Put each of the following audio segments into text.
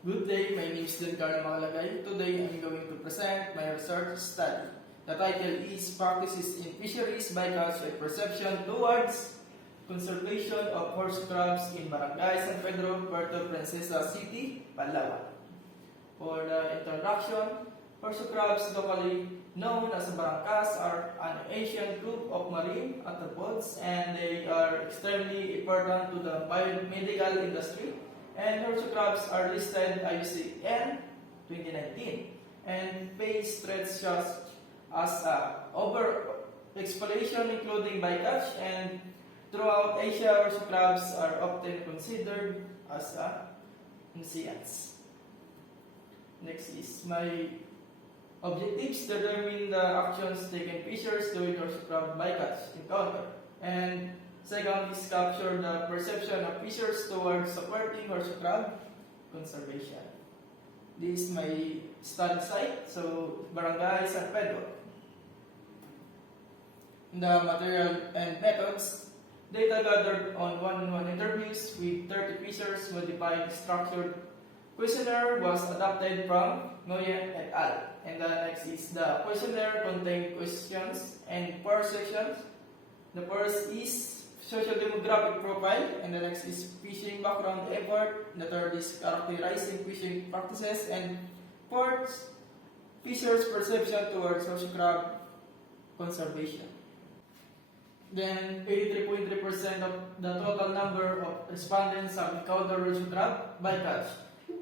Good day, my name is Carlo. Today I'm going to present my research study. The title is Practices in Fisheries Bycatch and Perception Towards Conservation of Horse Crabs in Barangay San Pedro, Puerto Princesa City, Palawan. For the introduction, horse crabs, locally known as barangkas, are an ancient group of marine arthropods, and they are extremely important to the biomedical industry. And horse crabs are listed IUCN 2019 and face threats such as over-exploitation, including bycatch, and throughout Asia, horse crabs are often considered as nuisance. Next is my objectives: determine the actions taken fishers during horse crab bycatch encounter, and second is capture the perception of fishers towards supporting horse crab conservation. This is my study site, so Barangay San Pedro. The material and methods: data gathered on one-on-one interviews with 30 fishers. Modified structured questionnaire was adapted from Nguyen et al. And the next is the questionnaire contained questions and 4 sections. The first is social demographic profile, and the next is fishing background effort. The third is characterizing fishing practices, and fourth, fishers' perception towards horse crab conservation. Then 83.3% of the total number of respondents have encountered horse crab bycatch.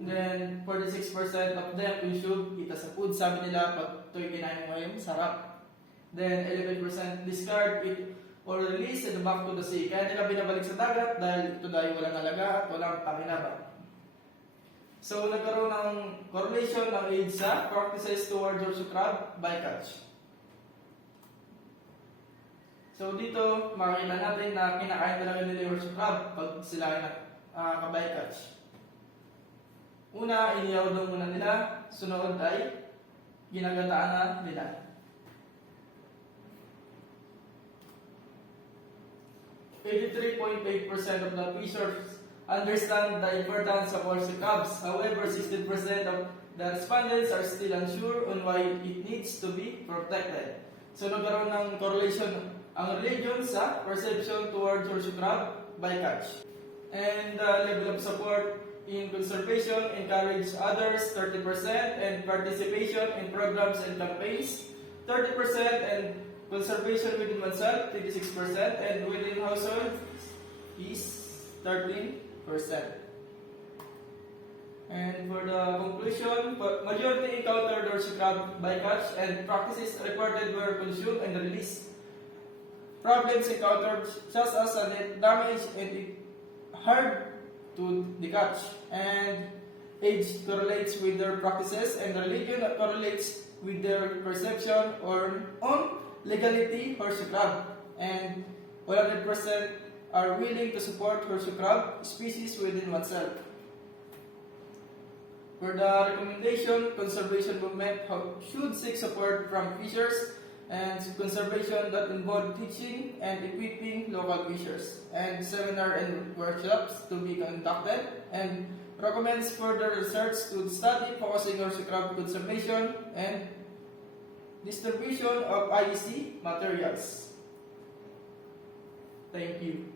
Then 46% of them consume it as a food. Sabi nila, pag ito'y kinain mo ngayon, sarap. Then 11% discard it or release it back to the sea. Kaya nila binabalik sa dagat dahil ito dahil walang alaga at walang pakinabang. So nagkaroon ng correlation ng age sa practices towards horse crab bycatch. So dito makikita natin na kinakain talaga nila yung horse crab pag sila ay naka-bycatch. Una, iniyaw daw muna nila. Sunod ay ginagataan na nila. .8% of the fishers understand the importance of horse crabs. However, 16% of the respondents are still unsure on why it needs to be protected. So nagkaroon ng correlation ang religion sa perception towards horse crab bycatch. And the level of support in conservation encourage others 30%, and participation in programs and campaigns 30%, and conservation within oneself 36%, and within household is 13%. And for the conclusion, majority encountered horse crab bycatch, and practices reported were consumed and released. Problems encountered such as net damage and it hard to decatch, and age correlates with their practices, and religion correlates with their perception or on legality horse crab, and 100% are willing to support horse crab species within oneself. For the recommendation, conservation movement should seek support from fishers and conservation that involve teaching and equipping local fishers, and seminar and workshops to be conducted, and recommends further research to study focusing on horse crab conservation and distribution of IEC materials. Thank you.